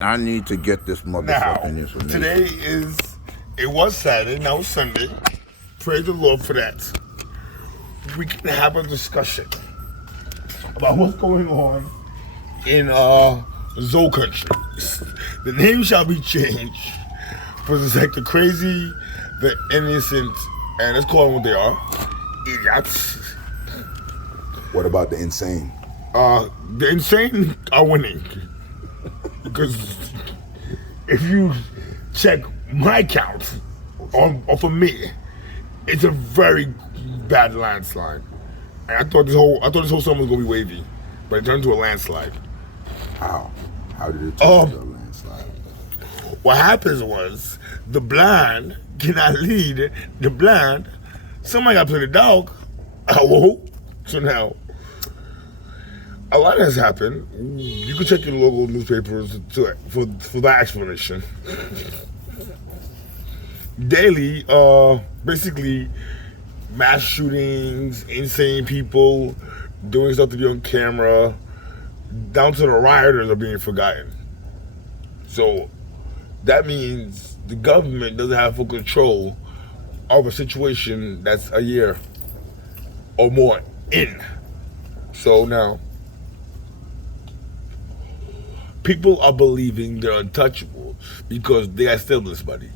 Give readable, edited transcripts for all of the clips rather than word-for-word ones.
I need to get this Now, motherfucking information. it was Saturday, now it's Sunday. Praise the Lord for that. We can have a discussion about what's going on in Zoe country. The name shall be changed for the crazy, the innocent, and let's call them what they are, idiots. What about the insane? The insane are winning. Because if you check my count for me, it's a very bad landslide. And I thought this whole summer was gonna be wavy, but it turned into a landslide. How? How did it turn into a landslide? What happens was the blind cannot lead the blind. Somebody got to play the dog. Oh, so now a lot has happened. You can check your local newspapers for that explanation. Daily, basically, mass shootings, insane people doing stuff to be on camera, down to the rioters are being forgotten. So that means the government doesn't have full control of a situation that's a year or more in. So now, people are believing they're untouchable because they got stimulus money.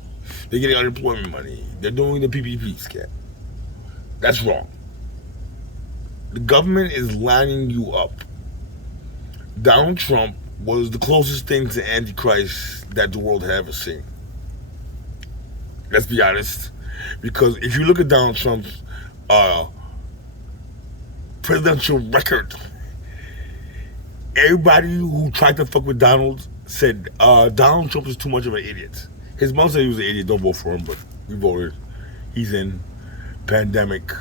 They're getting unemployment money. They're doing the PPP scam. That's wrong. The government is lining you up. Donald Trump was the closest thing to Antichrist that the world had ever seen. Let's be honest. Because if you look at Donald Trump's presidential record, everybody who tried to fuck with Donald said Donald Trump is too much of an idiot. His mom said he was an idiot. Don't vote for him, but we voted. He's in. Pandemic.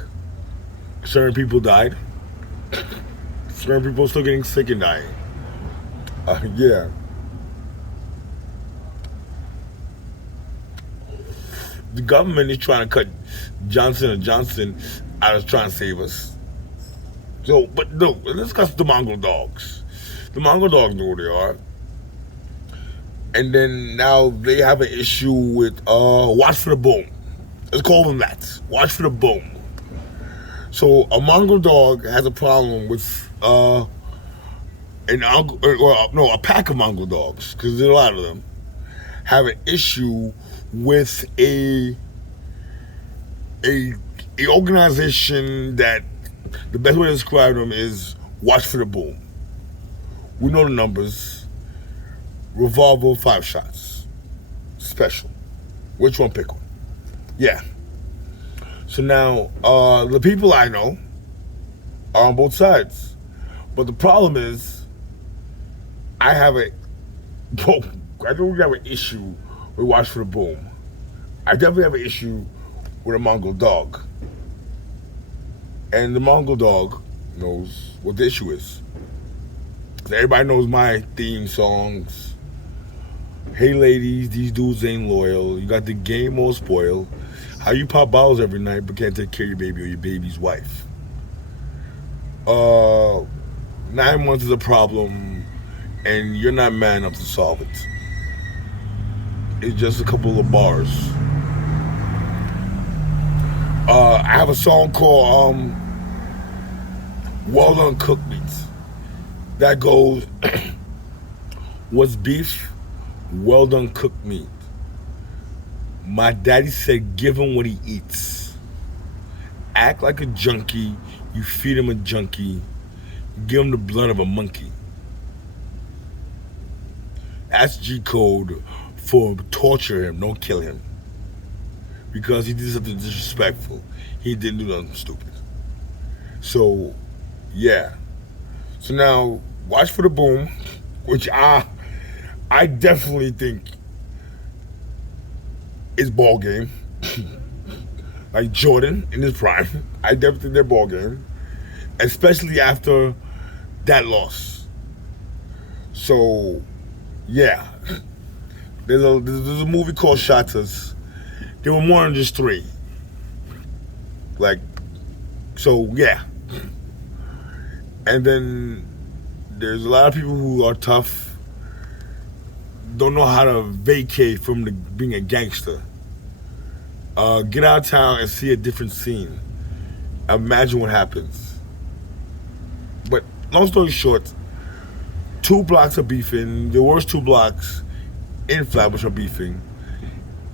Certain people died. Certain people are still getting sick and dying. Yeah. The government is trying to cut Johnson & Johnson out of trying to save us. So, but no, let's discuss the mongrel dogs. The mongrel dogs know who they are. And then now they have an issue with watch for the boom. Let's call them that. Watch for the boom. So a mongrel dog has a problem with a pack of mongrel dogs, because there's a lot of them, have an issue with a organization that the best way to describe them is watch for the boom. We know the numbers. Revolver, 5 shots. Special. Which one pick one? Yeah. So now, the people I know are on both sides. But the problem is, I don't have an issue with watch for the boom. I definitely have an issue with a mongrel dog. And the mongrel dog knows what the issue is. Everybody knows my theme songs. Hey ladies, these dudes ain't loyal. You got the game all spoiled. How you pop bottles every night but can't take care of your baby or your baby's wife? 9 months is a problem and you're not man enough to solve it. It's just a couple of bars. I have a song called Well Done Cooked Meats. That goes, what's beef? Well done cooked meat. My daddy said give him what he eats. Act like a junkie, you feed him a junkie, give him the blood of a monkey. That's G code for torture him, don't kill him. Because he did something disrespectful. He didn't do nothing stupid. So, yeah. So now, watch for the boom, which I definitely think is ball game. Like Jordan in his prime. I definitely think they're ball game. Especially after that loss. So, yeah. There's a movie called Shotters. There were more than just 3. Like, so, yeah. And then there's a lot of people who are tough. don't know how to vacate from being a gangster. Get out of town and see a different scene. Imagine what happens. But long story short, two blocks are beefing. The worst two blocks in Flatbush are beefing.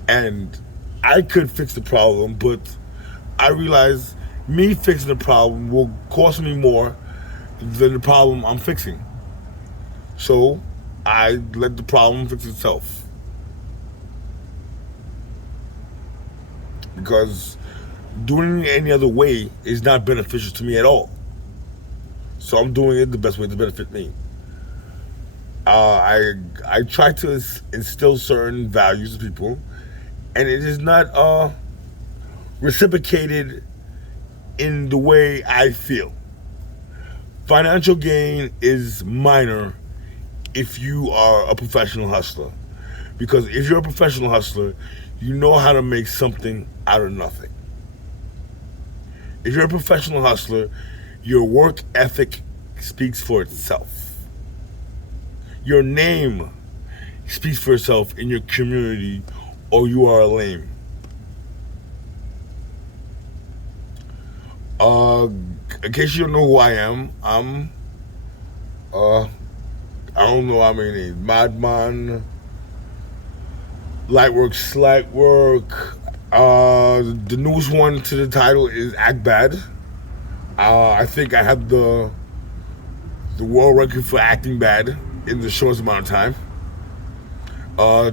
And I could fix the problem, but I realized me fixing the problem will cost me more than the problem I'm fixing. So I let the problem fix itself. Because doing it any other way is not beneficial to me at all. So I'm doing it the best way to benefit me. I try to instill certain values in people, and it is not reciprocated in the way I feel. Financial gain is minor if you are a professional hustler. Because if you're a professional hustler, you know how to make something out of nothing. If you're a professional hustler, your work ethic speaks for itself. Your name speaks for itself in your community, or you are a lame. In case you don't know who I am, I don't know how many names. Madman, Lightwork, Slight Work. The newest one to the title is Act Bad. I think I have the world record for acting bad in the shortest amount of time.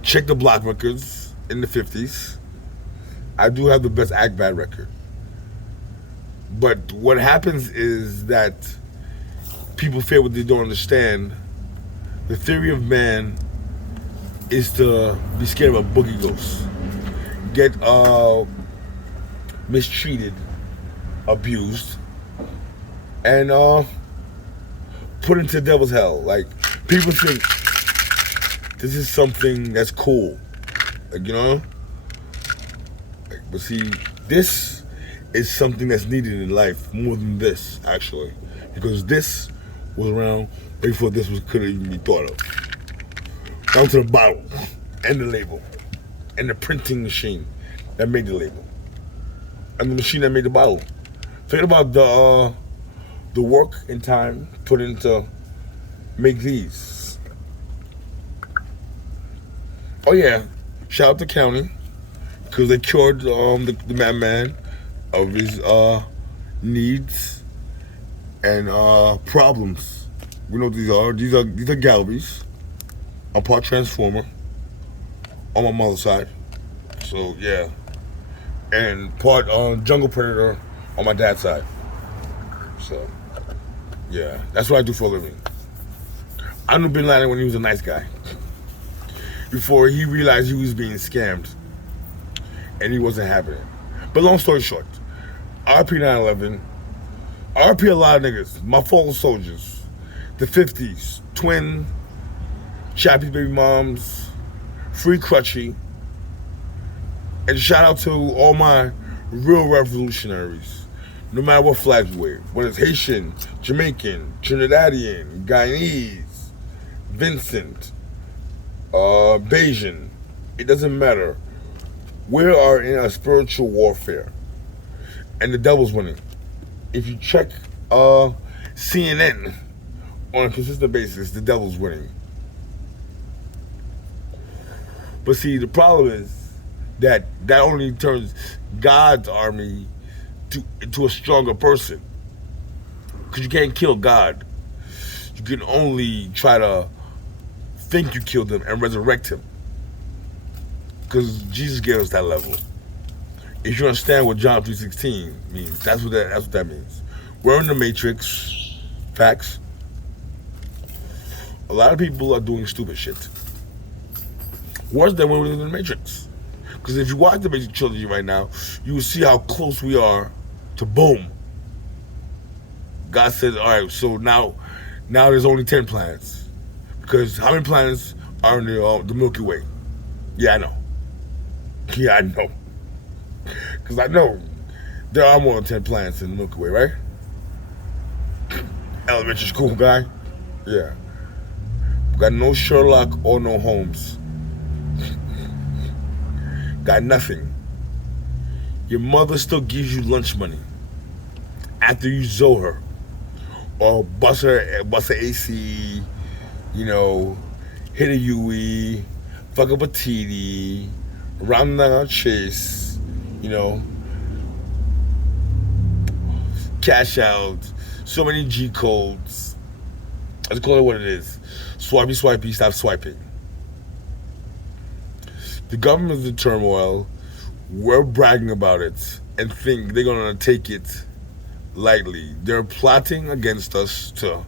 Check the block records in the 50s. I do have the best Act Bad record. But what happens is that people fear what they don't understand. The theory of man is to be scared of a boogie ghost, get mistreated, abused, and put into devil's hell. Like, people think this is something that's cool, like, you know. Like, but see, this is something that's needed in life more than this, actually, because this was around before this could even be thought of. Down to the bottle and the label and the printing machine that made the label and the machine that made the bottle. Think about the work and time put into make these. Oh yeah, shout out to county because they cured the madman of his needs and problems. We know what these are. These are Galleries. I'm part Transformer on my mother's side. So yeah. And part Jungle Predator on my dad's side. So yeah. That's what I do for a living. I knew Bin Laden when he was a nice guy. Before he realized he was being scammed. And he wasn't having it. But long story short, RP 9/11, RP a lot of niggas, my fallen soldiers, the 50s, Twin, Chappie's baby moms, Free Crutchy, and shout out to all my real revolutionaries, no matter what flag you wear, whether it's Haitian, Jamaican, Trinidadian, Guyanese, Vincent, Bayesian, it doesn't matter. We are in a spiritual warfare, and the devil's winning. If you check CNN on a consistent basis, the devil's winning. But see, the problem is that only turns God's army into a stronger person. Because you can't kill God. You can only try to think you killed him and resurrect him. Because Jesus gave us that level. If you understand what John 3:16 means, that's what that means. We're in the Matrix. Facts. A lot of people are doing stupid shit. Worse than when we were in the Matrix. Because if you watch the Matrix trilogy right now, you will see how close we are to boom. God said, all right, so now there's only 10 planets. Because how many planets are in the Milky Way? Yeah, I know. Yeah, I know. Because I know there are more than 10 planets in the Milky Way, right? Elementary school guy? Yeah. Got no Sherlock or no Holmes. Got nothing. Your mother still gives you lunch money after you zoe her or bust her AC, you know, hit a UE, fuck up a TD, round down chase, you know, cash out, so many G codes. Let's call it what it is. Swipey, stop swiping. The government's in turmoil. We're bragging about it and think they're gonna take it lightly. They're plotting against us to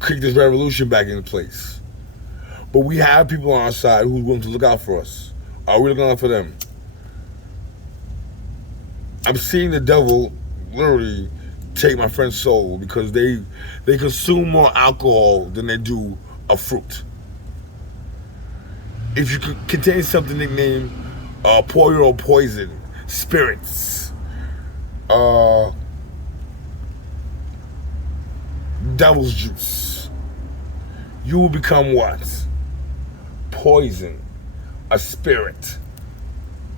kick this revolution back into place. But we have people on our side who's willing to look out for us. Are we looking out for them? I'm seeing the devil literally take my friend's soul because they consume more alcohol than they do a fruit. If you could contain something nicknamed poison, poison, spirits, devil's juice, you will become what? Poison, a spirit,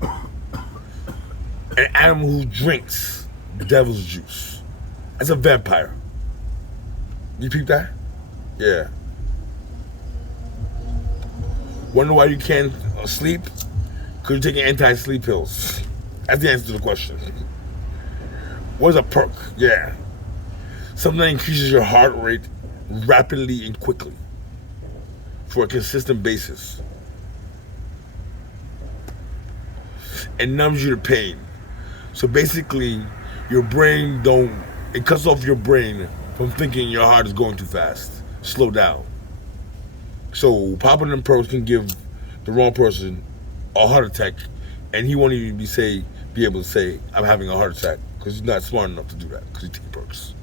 an animal who drinks devil's juice. That's a vampire. You peep that? Yeah. Wonder why you can't sleep? Because you're taking anti-sleep pills. That's the answer to the question. What's a perk? Yeah. Something that increases your heart rate rapidly and quickly for a consistent basis. It numbs you to pain. So basically, your brain it cuts off your brain from thinking your heart is going too fast. Slow down. So popping them perks can give the wrong person a heart attack, and he won't even be able to say, I'm having a heart attack, because he's not smart enough to do that, because he takes perks.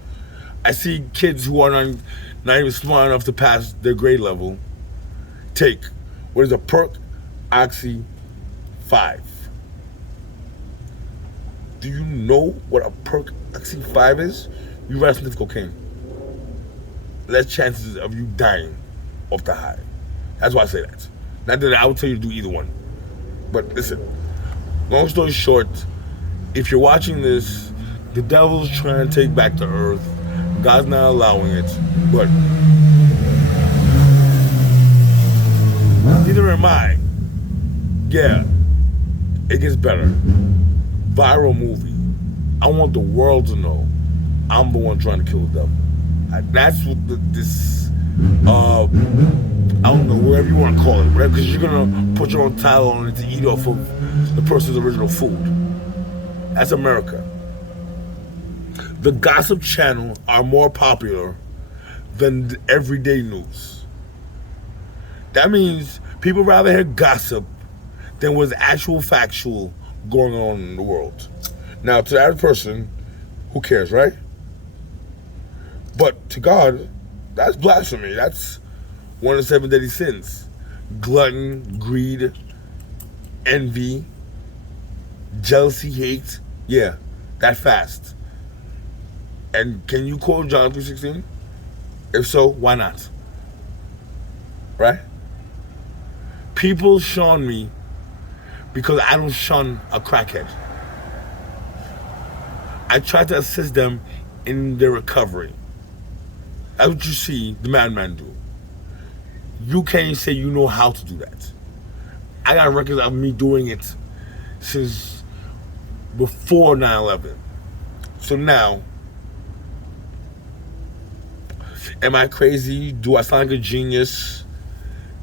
I see kids who are not even smart enough to pass their grade level take what is a perk oxy 5. Do you know what a perk oxy 5 is? You rather sniff cocaine. Less chances of you dying off the high. That's why I say that. Not that I would tell you to do either one. But listen, long story short, if you're watching this, the devil's trying to take back the earth. God's not allowing it. But neither am I. Yeah, it gets better. Viral movie. I want the world to know I'm the one trying to kill the devil. That's what this I don't know, whatever you want to call it, right? Because you're gonna put your own title on it to eat off of the person's original food. That's America. The gossip channel are more popular than the everyday news. That means people rather hear gossip than what's actual factual going on in the world. Now, to that person, who cares, right? But to God, that's blasphemy. That's one of the 7 deadly sins. Glutton, greed, envy, jealousy, hate. Yeah, that fast. And can you quote John 3:16? If so, why not? Right? People shun me because I don't shun a crackhead. I try to assist them in their recovery. That's what you see the madman do. You can't say you know how to do that. I got records of me doing it since before 9/11. So now, am I crazy? Do I sound like a genius?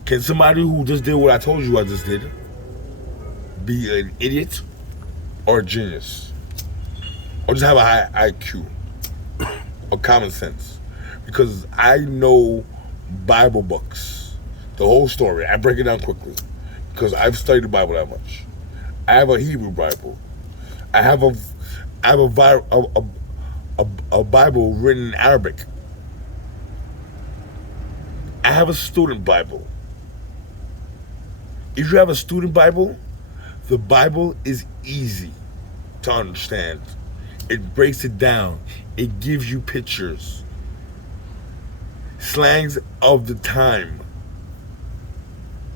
Can somebody who just did what I told you I just did be an idiot or a genius? Or just have a high IQ or common sense? Because I know Bible books, the whole story. I break it down quickly because I've studied the Bible that much. I have a Hebrew Bible. I have a Bible written in Arabic. I have a student Bible. If you have a student Bible, the Bible is easy to understand. It breaks it down. It gives you pictures. slangs of the time,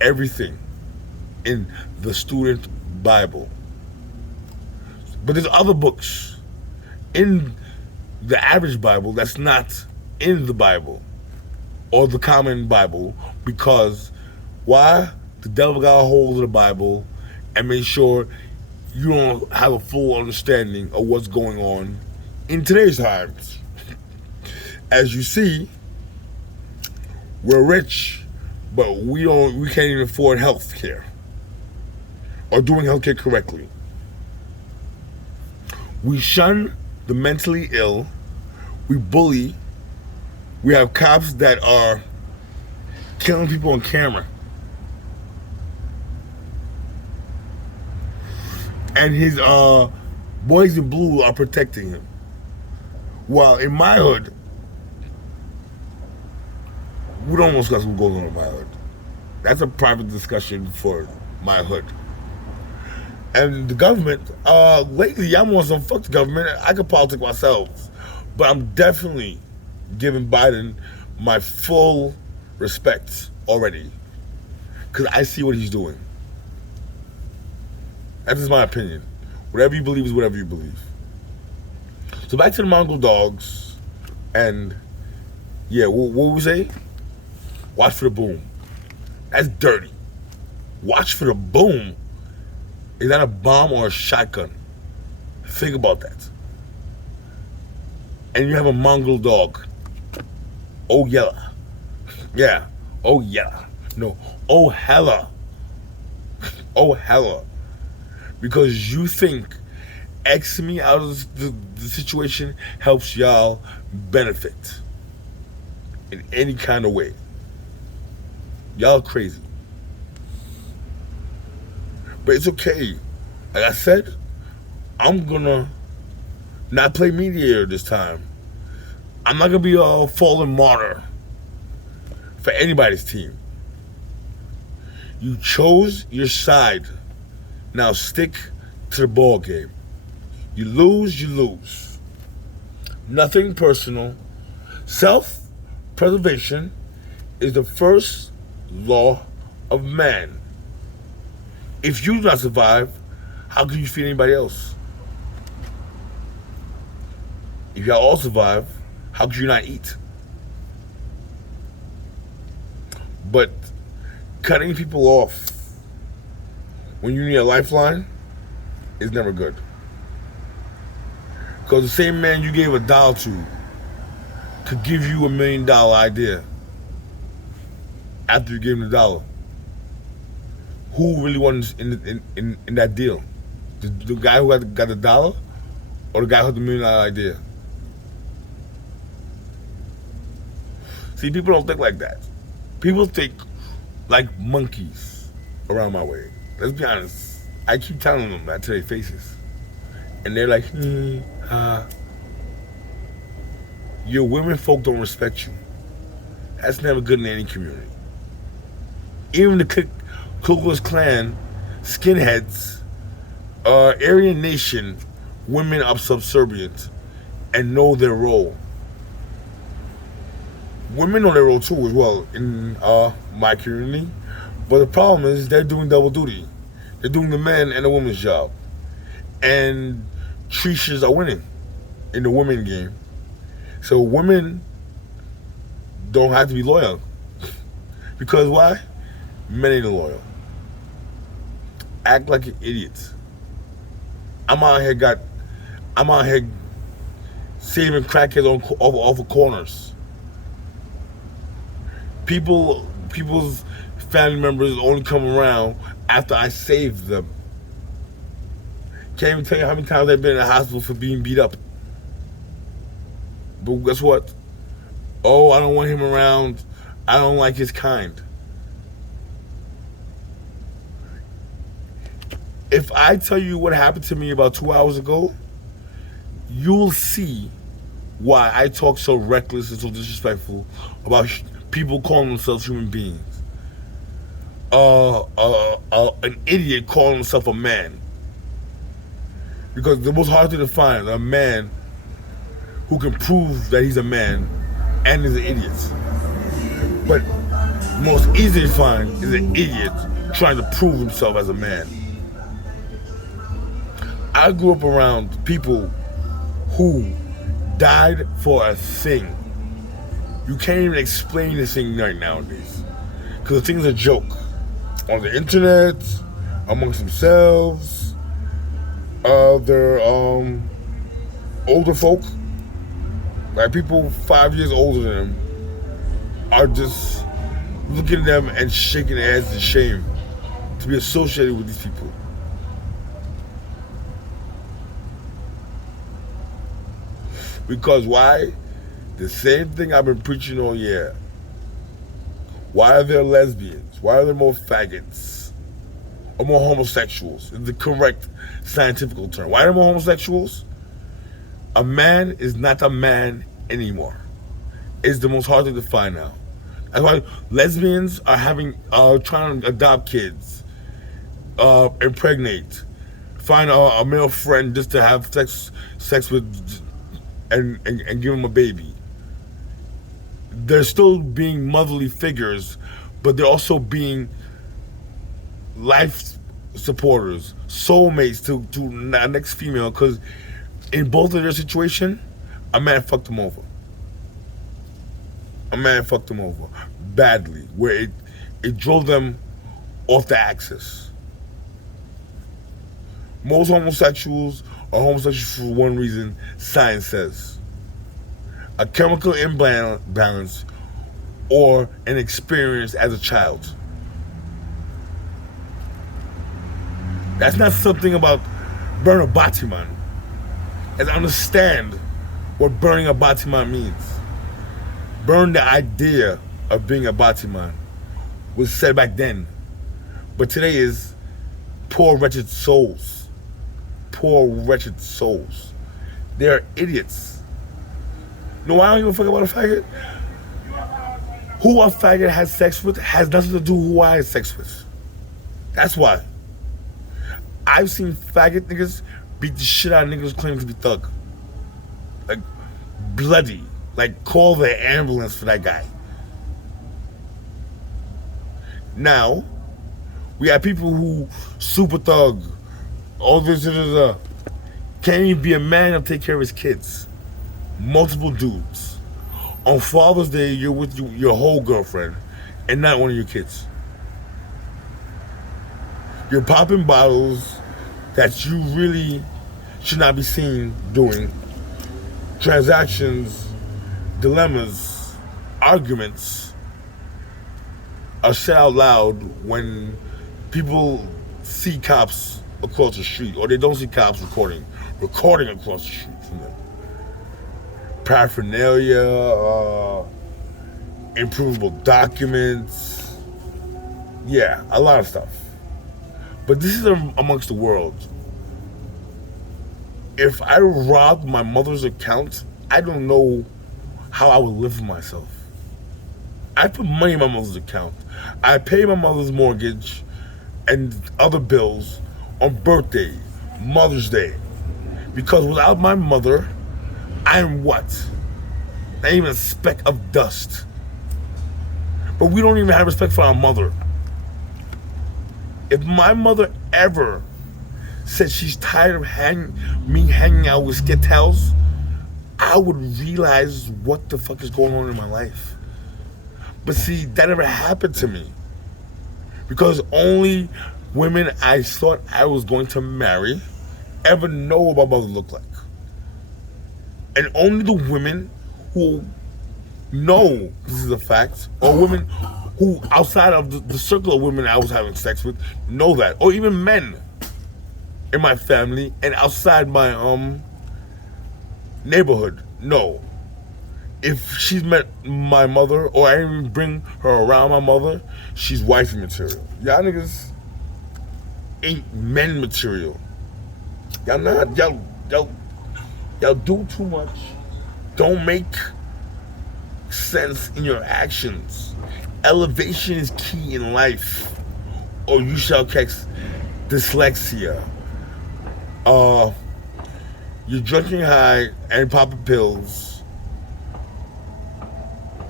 everything in the student Bible. But there's other books in the average Bible that's not in the Bible or the common Bible, because why? The devil got a hold of the Bible and made sure you don't have a full understanding of what's going on in today's times. As you see, we're rich, but we can't even afford health care or doing health care correctly. We shun the mentally ill. We bully. We have cops that are killing people on camera. And his boys in blue are protecting him. While in my hood, we don't know what's going on in my hood. That's a private discussion for my hood. And the government, lately I'm on some fuck the government. I can politic myself. But I'm definitely giving Biden my full respect already. Because I see what he's doing. That's just my opinion. Whatever you believe is whatever you believe. So back to the Mongol dogs. And yeah, what we say? Watch for the boom. That's dirty. Watch for the boom. Is that a bomb or a shotgun? Think about that. And you have a Mongol dog. Oh yeah. Yeah. Oh yeah. No. Oh hella. Oh hella. Because you think X me out of the situation helps y'all benefit in any kind of way. Y'all crazy. But it's okay. Like I said, I'm gonna not play mediator this time. I'm not gonna be a fallen martyr for anybody's team. You chose your side. Now stick to the ball game. You lose, you lose. Nothing personal. Self-preservation is the first law of man. If you do not survive, how can you feed anybody else? If y'all all survive, how could you not eat? But cutting people off when you need a lifeline is never good. Because the same man you gave $1 to could give you $1 million idea after you gave him $1. Who really won in that deal? The guy who got $1 or the guy who had the $1 million idea? See, people don't think like that. People think like monkeys around my way. Let's be honest. I keep telling them that to their faces. And they're like, your women folk don't respect you. That's never good in any community. Even the Ku Klux Klan, skinheads, Aryan Nation, women are subservient and know their role. Women know their role too as well in my community. But the problem is they're doing double duty. They're doing the men and the women's job. And Trishas are winning in the women game. So women don't have to be loyal. Because why? Men ain't loyal. Act like an idiot. I'm out here saving crackheads off of corners. People's family members only come around after I save them. Can't even tell you how many times they've been in the hospital for being beat up. But guess what? Oh, I don't want him around. I don't like his kind. If I tell you what happened to me about 2 hours ago, you'll see why I talk so reckless and so disrespectful about people calling themselves human beings. An idiot calling himself a man. Because the most hard thing to find, a man who can prove that he's a man and is an idiot. But the most easy to find is an idiot trying to prove himself as a man. I grew up around people who died for a thing. You can't even explain this thing right nowadays. Because the thing's a joke. On the internet, amongst themselves, they're older folk, like people 5 years older than them, are just looking at them and shaking their heads in shame to be associated with these people. Because why? The same thing I've been preaching all year. Why are there lesbians? Why are there more faggots? Or more homosexuals? Is the correct scientific term. Why are there more homosexuals? A man is not a man anymore. It's the most hard thing to find now. That's why lesbians are trying to adopt kids, impregnate, find a male friend just to have sex with, and give him a baby. They're still being motherly figures, but they're also being life supporters, soulmates to the next female. Because in both of their situation, a man fucked them over. A man fucked them over badly, where it drove them off the axis. Most homosexuals are homosexual for one reason: science says. A chemical imbalance or an experience as a child. That's not something about burn a batiman. And understand what burning a batiman means. Burn the idea of being a batiman was said back then. But today is poor wretched souls. Poor wretched souls. They are idiots. No, I don't even fuck about a faggot. Who a faggot has sex with has nothing to do with who I have sex with. That's why. I've seen faggot niggas beat the shit out of niggas claiming to be thug. Like, bloody. Like, call the ambulance for that guy. Now, we have people who super thug, all this, can't even be a man and take care of his kids. Multiple dudes. On Father's Day, you're with your whole girlfriend and not one of your kids. You're popping bottles that you really should not be seen doing. Transactions, dilemmas, arguments are said out loud when people see cops across the street, or they don't see cops recording across the street from them. Paraphernalia, improvable documents, yeah, a lot of stuff. But this is amongst the world. If I robbed my mother's account, I don't know how I would live for myself. I put money in my mother's account. I pay my mother's mortgage and other bills on birthday, Mother's Day. Because without my mother, I am what? Not even a speck of dust. But we don't even have respect for our mother. If my mother ever said she's tired of me hanging out with skittles, I would realize what the fuck is going on in my life. But see, that never happened to me. Because only women I thought I was going to marry ever know what my mother looked like. And only the women who know this is a fact, or women who outside of the circle of women I was having sex with know that, or even men in my family and outside my neighborhood know. If she's met my mother, or I even bring her around my mother, she's wifey material. Y'all niggas ain't men material. Y'all not, y'all do too much. Don't make sense in your actions. Elevation is key in life, or you shall catch dyslexia. You're drinking high and popping pills.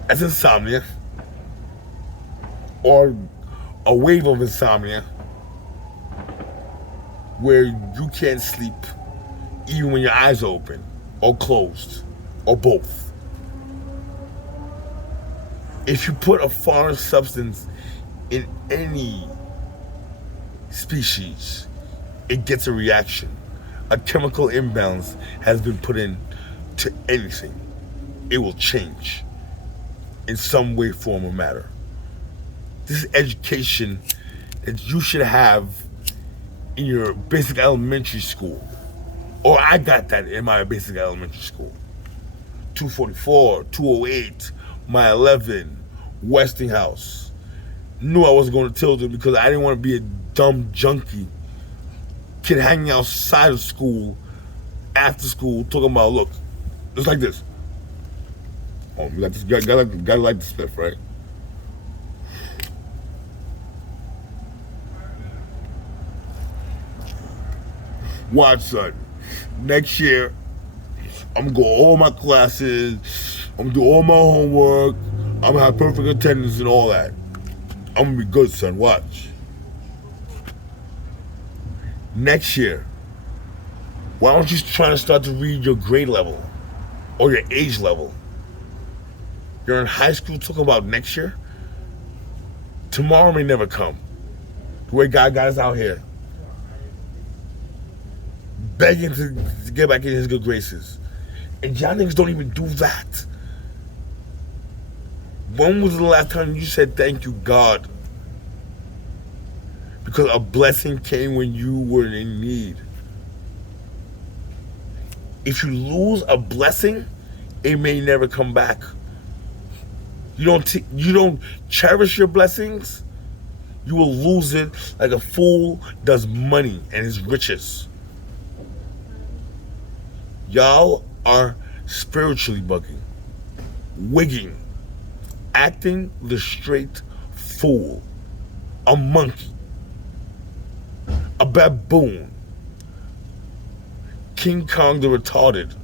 That's insomnia. or a wave of insomnia where you can't sleep even when your eyes are open or closed or both. If you put a foreign substance in any species, it gets a reaction. A chemical imbalance has been put in to anything. It will change in some way, form, or matter. This is education that you should have in your basic elementary school. Or I got that in my basic elementary school. 244, 208, my 11, Westinghouse. Knew I wasn't going to Tilden because I didn't want to be a dumb junkie kid hanging outside of school after school talking about, look, it's like this. Oh, you got this, gotta like the stuff, right? Watch, son. Next year, I'm gonna go all my classes. I'm gonna do all my homework. I'm gonna have perfect attendance and all that. I'm gonna be good, son. Watch. Next year, why don't you try to start to read your grade level or your age level? You're in high school talking about next year? Tomorrow may never come. The way God got us out here, begging to get back in his good graces. And y'all niggas don't even do that. When was the last time you said thank you, God? Because a blessing came when you were in need. If you lose a blessing, it may never come back. You don't cherish your blessings, you will lose it like a fool does money and his riches. Y'all are spiritually bugging, wigging, acting the straight fool, a monkey, a baboon, King Kong the retarded.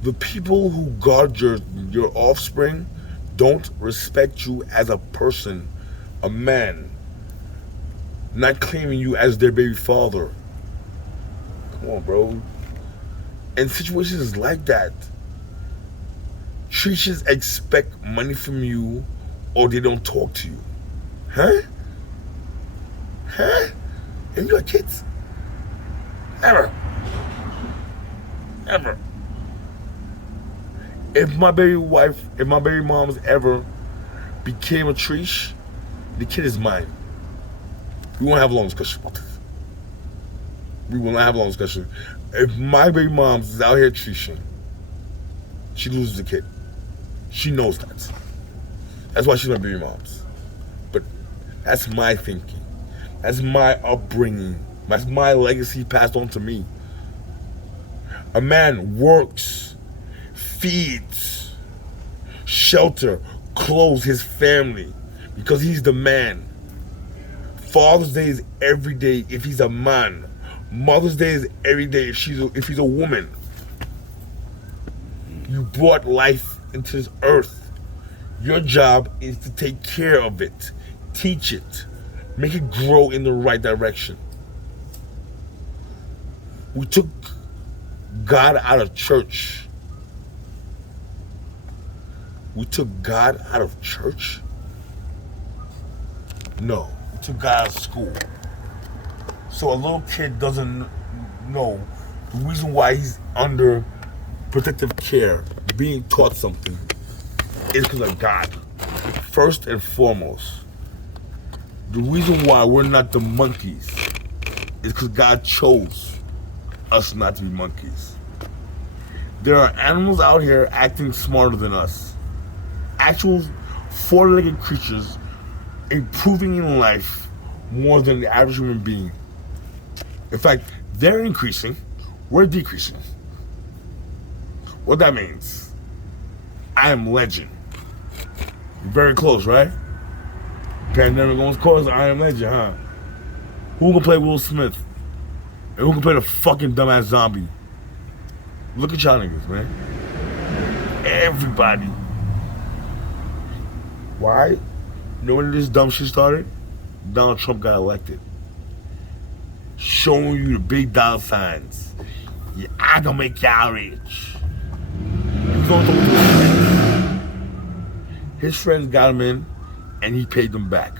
The people who guard your offspring don't respect you as a person, a man, not claiming you as their baby father. Come on, bro. In situations like that, teachers expect money from you or they don't talk to you. Huh? Huh? And you got kids? Ever. Ever. If my baby mom's ever became a treesh, the kid is mine. We won't have a long discussion about this. We will not have a long discussion. If my baby mom's is out here treeshing, she loses the kid. She knows that. That's why she's my baby mom's. But that's my thinking. That's my upbringing. That's my legacy passed on to me. A man works, feeds, shelter, clothes his family because he's the man. Father's Day is every day if he's a man. Mother's Day is every day if he's a woman. You brought life into this earth. Your job is to take care of it, teach it, make it grow in the right direction. We took God out of church. We took God out of church? No, we took God out of school. So a little kid doesn't know the reason why he's under protective care, being taught something, is because of God. First and foremost, the reason why we're not the monkeys is because God chose us not to be monkeys. There are animals out here acting smarter than us. Actual four-legged creatures improving in life more than the average human being. In fact, they're increasing, we're decreasing. What that means, I am legend. Very close, right? Plandemic owns cause I am legend, huh? Who can play Will Smith? And who can play the fucking dumbass zombie? Look at y'all niggas, man. Everybody. Why? You know when this dumb shit started? Donald Trump got elected. Showing you the big dollar signs. Yeah, I gonna make y'all rich. He was on the with his friends. His friends got him in, and he paid them back.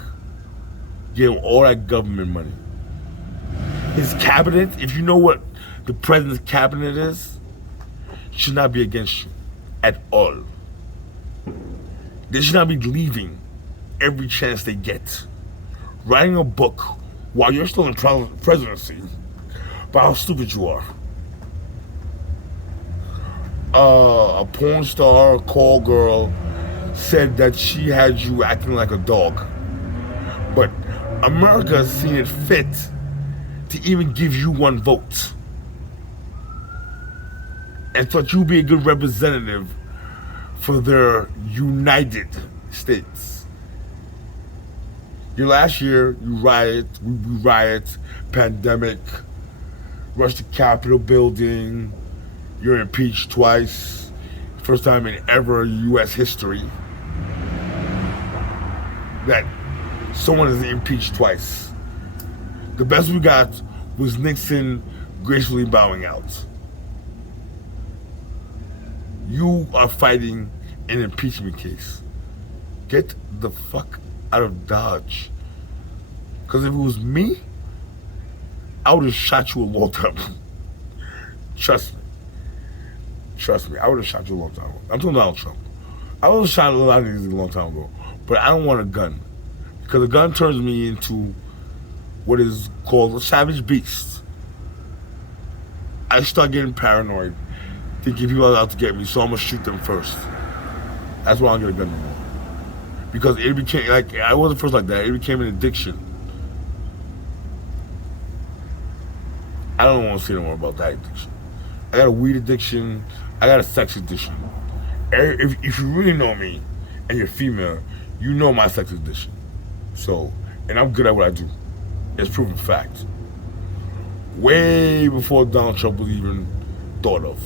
Gave him all that government money. His cabinet, if you know what the president's cabinet is, should not be against you at all. They should not be leaving every chance they get. Writing a book while you're still in presidency about how stupid you are. A porn star, a call girl, said that she had you acting like a dog. But America has seen it fit to even give you one vote. And thought you'd be a good representative for their United States. Your last year, we riot, pandemic, rush the Capitol building, you're impeached twice, first time in ever U.S. history that someone is impeached twice. The best we got was Nixon gracefully bowing out. You are fighting an impeachment case. Get the fuck out of Dodge. Because if it was me, I would have shot you a long time ago. Trust me. Trust me, I would have shot you a long time ago. I'm talking Donald Trump. I would have shot a lot of niggas a long time ago. But I don't want a gun. Because a gun turns me into what is called a savage beast. I start getting paranoid, thinking people are out to get me, so I'm gonna shoot them first. That's why I don't get a gun anymore. Because it became, like, I wasn't first like that, it became an addiction. I don't want to say no more about that addiction. I got a weed addiction, I got a sex addiction. If you really know me, and you're female, you know my sex addiction. So, and I'm good at what I do. It's proven fact. Way before Donald Trump was even thought of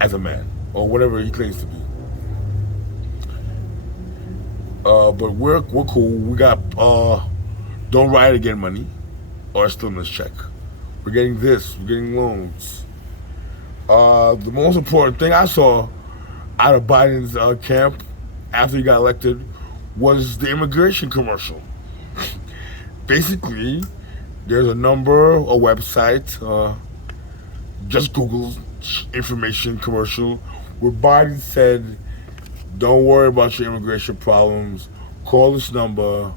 as a man, or whatever he claims to be. But we're cool. We got don't riot again money, or stimulus check. We're getting this. We're getting loans. The most important thing I saw out of Biden's camp after he got elected was the immigration commercial. Basically, there's a number, a website, just Google's information commercial, where Biden said, don't worry about your immigration problems, call this number,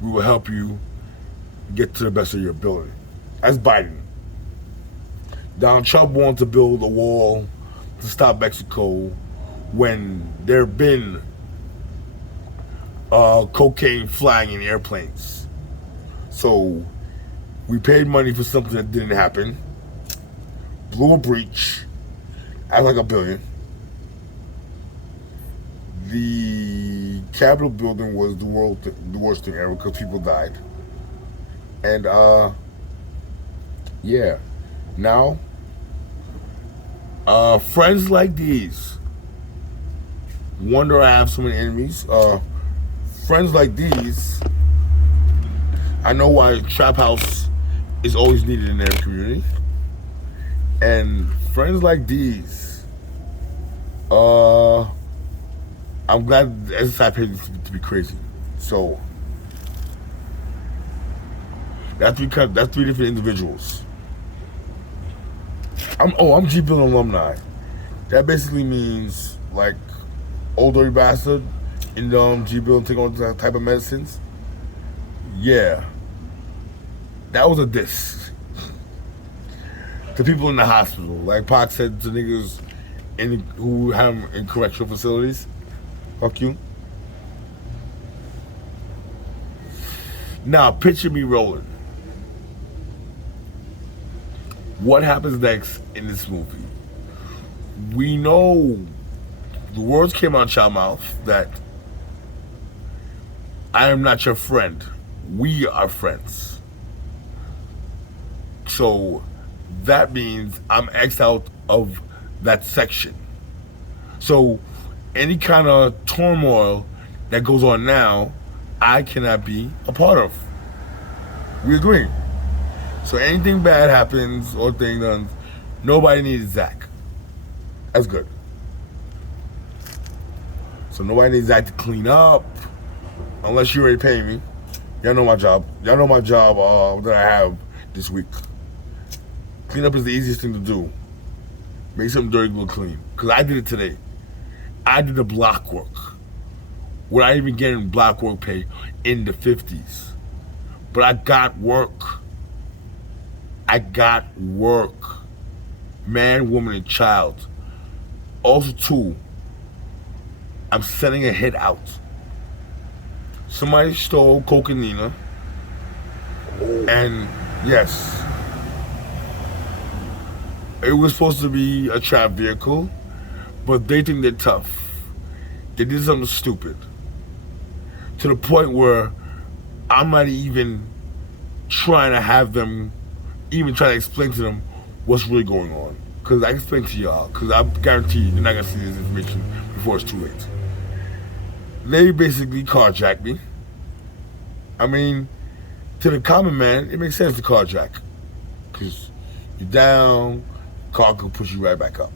we will help you get to the best of your ability. That's Biden. Donald Trump wanted to build a wall to stop Mexico when there have been cocaine flying in airplanes. So we paid money for something that didn't happen, blew a breach at like $1 billion. The Capitol building was the worst thing ever because people died. And yeah, now friends like these wonder I have so many enemies. Friends like these, I know why Trap House is always needed in every community. And friends like these, I'm glad the SSI paid to be crazy. So that's three different individuals. I'm G Bill alumni. That basically means like old dirty bastard in G Bill take on that type of medicines. Yeah. That was a diss. To people in the hospital. Like Pac said to niggas who have them in correctional facilities. Fuck you. Now, picture me rolling. What happens next in this movie? We know the words came out your mouth that I am not your friend. We are friends. So that means I'm X'd out of that section. So any kind of turmoil that goes on now, I cannot be a part of. We agree. So anything bad happens or thing done, nobody needs Zach. That's good. So nobody needs Zach to clean up, unless you already pay me. Y'all know my job. Y'all know my job that I have this week. Clean up is the easiest thing to do. Make something dirty look clean. Because I did it today. I did the block work. Without even getting block work pay in the 50s. But I got work. I got work. Man, woman, and child. Also, too, I'm sending a hit out. Somebody stole Cocanina. And yes, it was supposed to be a trap vehicle, but they think they're tough. They did something stupid. To the point where I'm not even trying to have them, even try to explain to them what's really going on. Because I explain to y'all, because I guarantee you, you're not going to see this information before it's too late. They basically carjacked me. I mean, to the common man, it makes sense to carjack. Because you're down, car can push you right back up.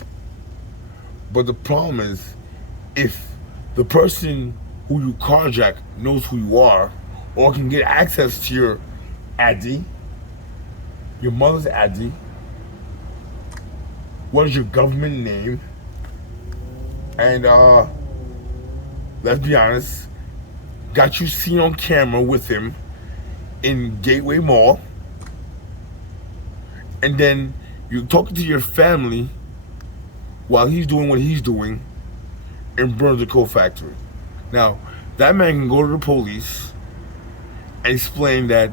But the problem is, if the person who you carjack knows who you are, or can get access to your ID, your mother's ID, what is your government name, and let's be honest, got you seen on camera with him in Gateway Mall, and then you're talking to your family while he's doing what he's doing in Burns & Co. factory. Now, that man can go to the police and explain that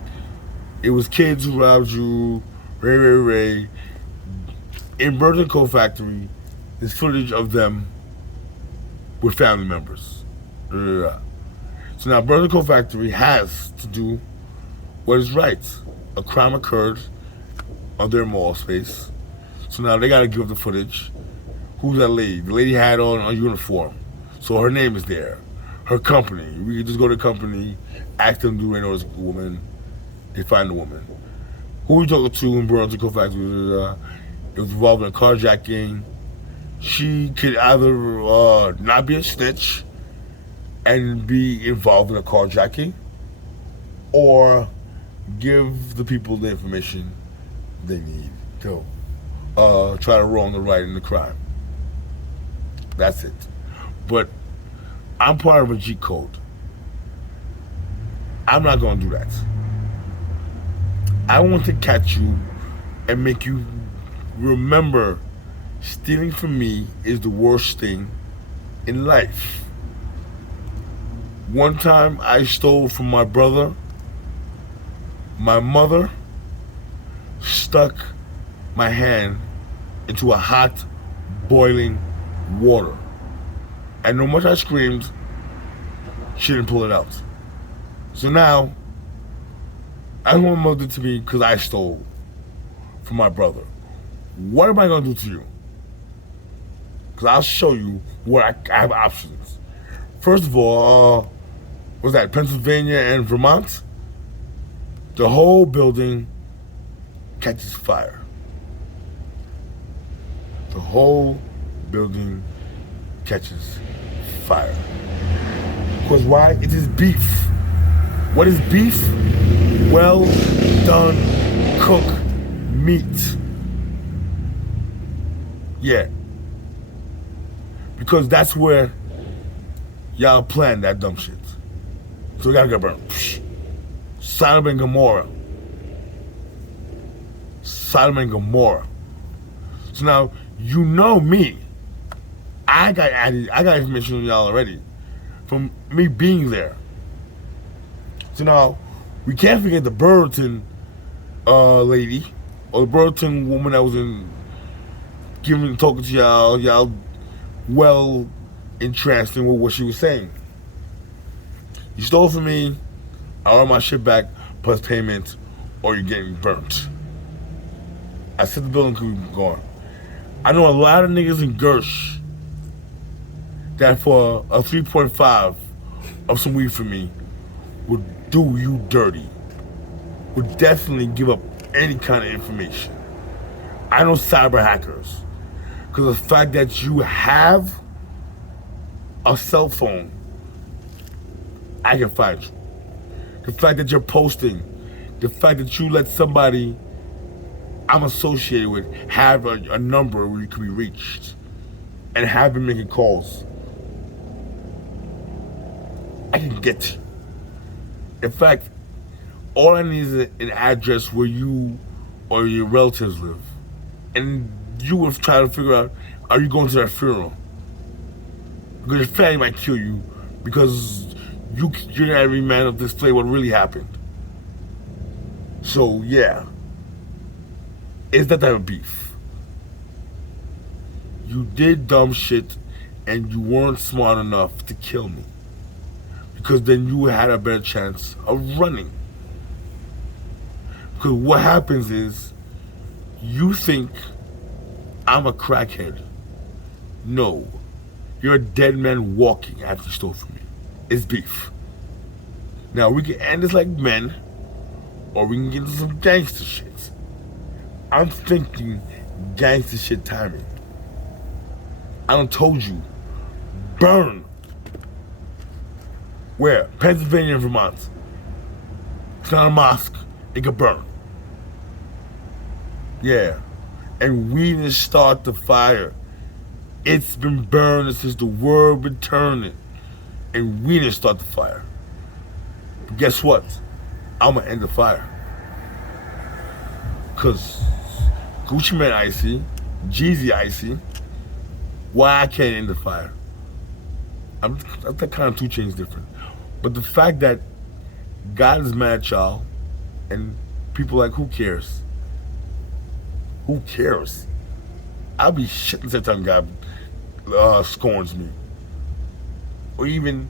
it was kids who robbed you, Ray. In Burns & Co. factory, there's footage of them with family members. So now Burns & Co. factory has to do what is right. A crime occurred on their mall space. So now they gotta give up the footage. Who's that lady? The lady had on a uniform. So her name is there. Her company. We could just go to the company, ask them, do they know this woman? They find the woman. Who we talking to in Burns & Co. factory? It was involved in a carjacking. She could either not be a snitch and be involved in a carjacking, or give the people the information they need to try to wrong the right in the crime. That's it. But I'm part of a G code. I'm not gonna do that. I want to catch you and make you remember stealing from me is the worst thing in life. One time I stole from my brother. My mother stuck my hand into a hot, boiling water. And no much I screamed, she didn't pull it out. So now, I want my mother to me because I stole from my brother. What am I going to do to you? Because I'll show you what I have options. First of all, what's that, Pennsylvania and Vermont? The whole building catches fire. The whole building catches fire. Because why? It is beef. What is beef? Well done cooked meat. Yeah. Because that's where y'all plan that dumb shit. So we gotta get burned. Psh. Sodom and Gomorrah. Sodom and Gomorrah. So now, you know me. I got information on y'all already from me being there. So now, we can't forget the Burlington lady, or the Burlington woman that was talking to y'all well entranced in what she was saying. You stole from me, I want my shit back plus payment, or you're getting burnt. I said the building could be gone. I know a lot of niggas in Gersh that for a 3.5 of some weed for me would do you dirty. Would definitely give up any kind of information. I know cyber hackers. Because the fact that you have a cell phone, I can find you. The fact that you're posting, the fact that you let somebody I'm associated with have a number where you can be reached and have been making calls, I can get to you. In fact, all I need is an address where you or your relatives live. And you would try to figure out, are you going to that funeral? Because your family might kill you because you're not every man to display what really happened. So yeah, it's that type of beef. You did dumb shit and you weren't smart enough to kill me. Because then you had a better chance of running. Because what happens is, you think I'm a crackhead. No. You're a dead man walking after you stole from me. It's beef. Now we can end this like men, or we can get into some gangster shit. I'm thinking gangster shit timing. I done told you, burn. Where? Pennsylvania and Vermont. It's not a mosque. It could burn. Yeah. And we didn't start the fire. It's been burning since the world been turning. And we didn't start the fire. But guess what? I'm gonna end the fire. Cause Gucci Mane icy, Jeezy icy. Why I can't end the fire? I'm that kind of 2 Chainz different. But the fact that God is mad at y'all and people like, who cares? Who cares? I'll be shitting every time God scorns me. Or even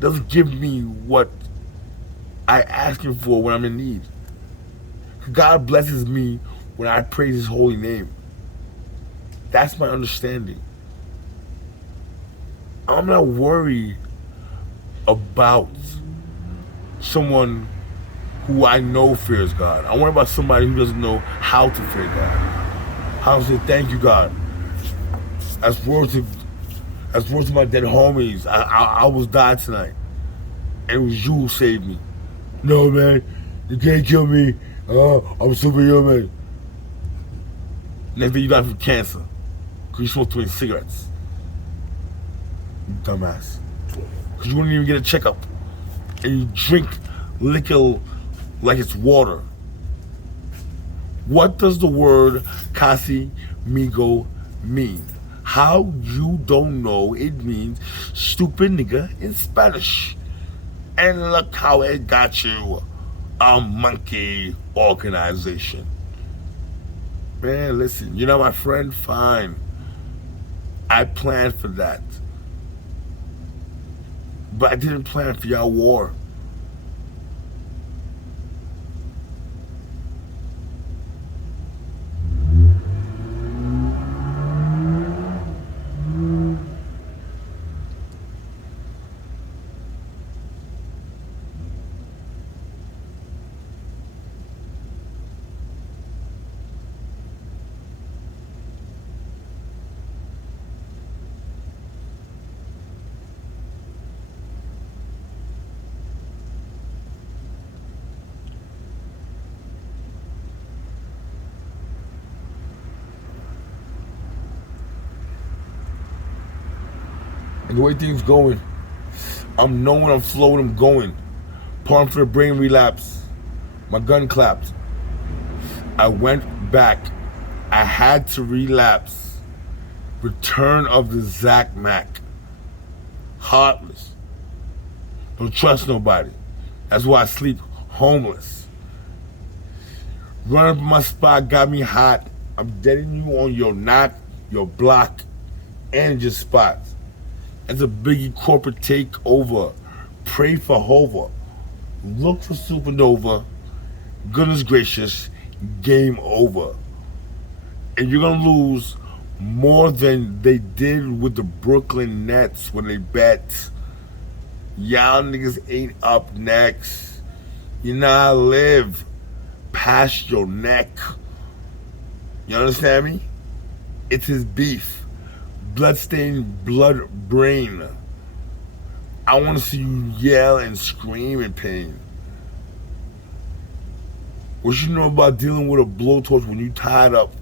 doesn't give me what I ask him for when I'm in need. God blesses me when I praise his holy name. That's my understanding. I'm not worried about someone who I know fears God. I worry about somebody who doesn't know how to fear God. How to say thank you, God. As words to my dead homies, I almost died tonight. And it was you who saved me. No, man, you can't kill me. I'm superhuman. Next day you died from cancer. Because you smoked 20 cigarettes. You dumbass. Because you wouldn't even get a checkup. And you drink liquor like it's water. What does the word casi migo mean? How you don't know it means stupid nigga in Spanish. And look how it got you a monkey organization. Man, listen, you're not my friend? Fine. I planned for that. But I didn't plan for y'all war. And the way things going, I'm knowing I'm flowing, I'm going. Pardon for the brain relapse. My gun clapped. I went back. I had to relapse. Return of the Zach Mac. Heartless. Don't trust nobody. That's why I sleep homeless. Running up my spot got me hot. I'm deading you on your knot, your block, and your spots. That's a biggie corporate takeover. Pray for Hova. Look for supernova. Goodness gracious, game over. And you're gonna lose more than they did with the Brooklyn Nets when they bet. Y'all niggas ain't up next. You know how I live past your neck. You understand me? It's his beef. Bloodstained blood brain. I want to see you yell and scream in pain. What you know about dealing with a blowtorch when you tied up?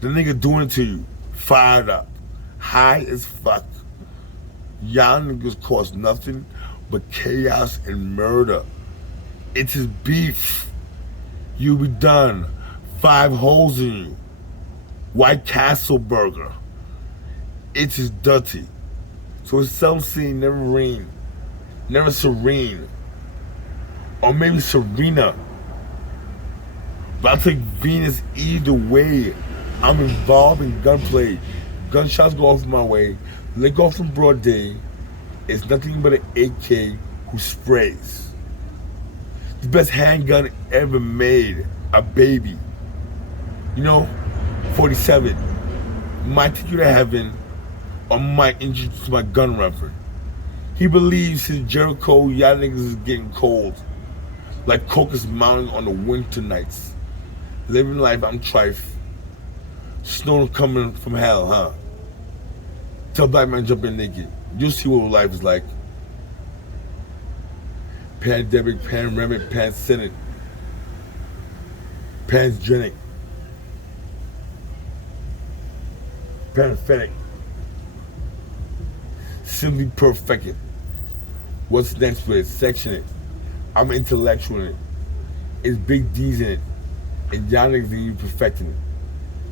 The nigga doing it to you, fired up, high as fuck. Y'all niggas cause nothing but chaos and murder. It's his beef. You be done. 5 holes in you. White Castle burger. It's his dirty. So it's some scene, never rain, never serene. Or maybe Serena. But I'll take Venus either way. I'm involved in gunplay. Gunshots go off my way. Lick off from broad day. It's nothing but an AK who sprays. The best handgun ever made. A baby. You know, 47. Might take you to heaven or might introduce my gun reverend. He believes his Jericho, y'all niggas is getting cold. Like Cocos Mountain on the winter nights. Living life, I'm trife. Snow coming from hell, huh? Tell black man jump in naked. You'll see what life is like. Pandemic, panoramic, pancynic, pansgenic, paraphenic, simply perfected. What's next with it? Section it. I'm intellectual in it. It's big D's in it. And y'all niggas ain't perfecting it.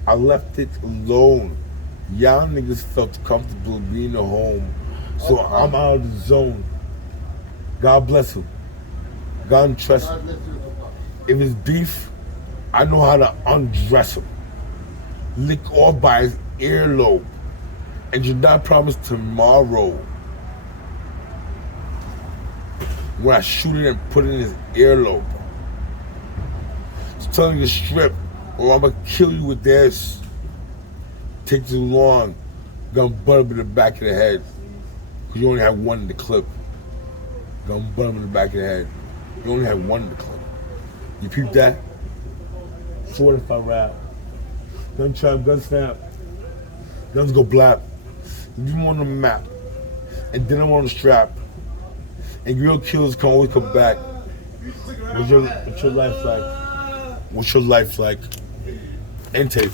I left it alone. Y'all niggas felt comfortable being at home. So I'm out of the zone. God bless him. God trust him. If it's beef, I know how to undress him. Lick off by his earlobe. And do not promise tomorrow. When I shoot it and put it in his earlobe. Just tell him to strip or I'm gonna kill you with this. Take too long. Gonna butt him in the back of the head. Cause you only have one in the clip. Gonna butt him in the back of the head. You only have one in the clip. You peep that? So what if I rap? Gun trap, gun snap. Guns go blap. Leave him on the map. And then I'm on the strap. And real killers can always come back. What's your life like? What's your life like? End tape.